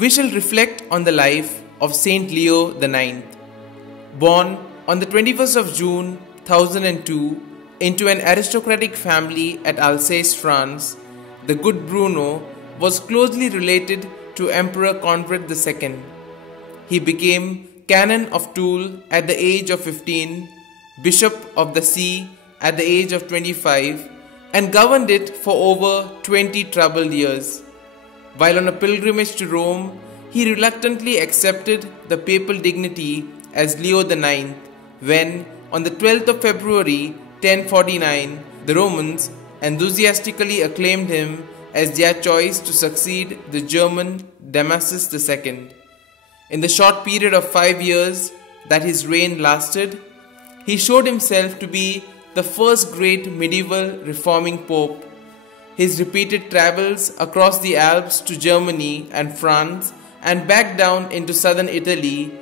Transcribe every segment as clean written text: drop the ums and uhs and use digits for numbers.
we shall reflect on the life of Saint Leo IX. Born on the 21st of June 1002 into an aristocratic family at Alsace, France, the good Bruno was closely related to Emperor Conrad II. He became Canon of Toul at the age of 15, Bishop of the See at the age of 25, and governed it for over 20 troubled years. While on a pilgrimage to Rome, he reluctantly accepted the papal dignity as Leo IX when, on the 12th of February 1049, the Romans enthusiastically acclaimed him as their choice to succeed the German Damasus II. In the short period of 5 years that his reign lasted, he showed himself to be the first great medieval reforming pope. His repeated travels across the Alps to Germany and France and back down into southern Italy,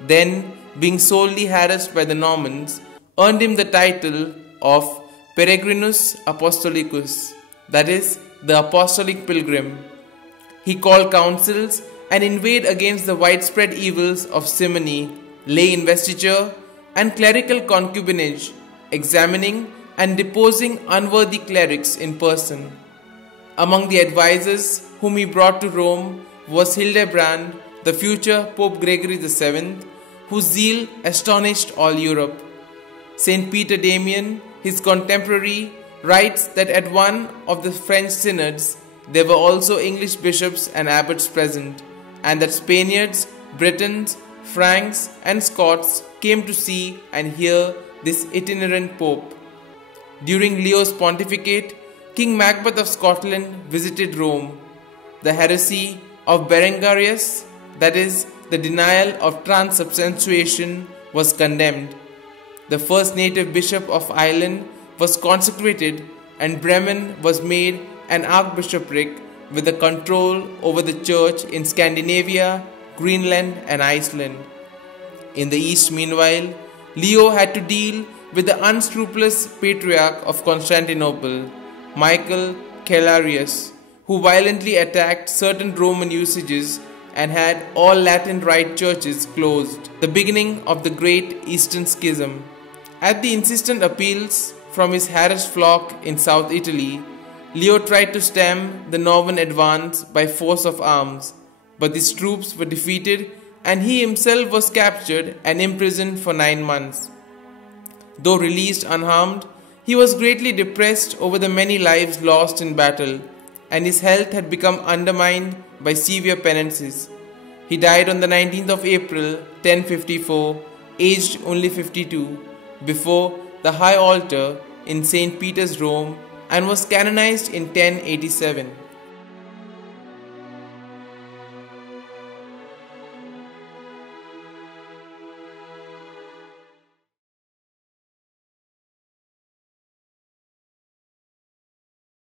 then being sorely harassed by the Normans, earned him the title of Peregrinus Apostolicus, that is, the Apostolic Pilgrim. He called councils and inveighed against the widespread evils of simony, lay investiture, and clerical concubinage, examining and deposing unworthy clerics in person. Among the advisers whom he brought to Rome was Hildebrand, the future Pope Gregory VII, whose zeal astonished all Europe. Saint Peter Damian, his contemporary, writes that at one of the French synods there were also English bishops and abbots present, and that Spaniards, Britons, Franks, and Scots came to see and hear this itinerant pope. During Leo's pontificate, King Macbeth of Scotland visited Rome. The heresy of Berengarius, that is, the denial of transubstantiation, was condemned. The first native bishop of Ireland was consecrated, and Bremen was made an archbishopric with the control over the church in Scandinavia, Greenland, and Iceland. In the east, meanwhile, Leo had to deal with the unscrupulous patriarch of Constantinople, Michael Caelarius, who violently attacked certain Roman usages and had all Latin Rite churches closed, the beginning of the Great Eastern Schism. At the insistent appeals from his harassed flock in South Italy, Leo tried to stem the Norman advance by force of arms, but his troops were defeated and he himself was captured and imprisoned for 9 months. Though released unharmed, he was greatly depressed over the many lives lost in battle, and his health had become undermined by severe penances. He died on the 19th of April 1054, aged only 52, before the high altar in St. Peter's, Rome, and was canonized in 1087.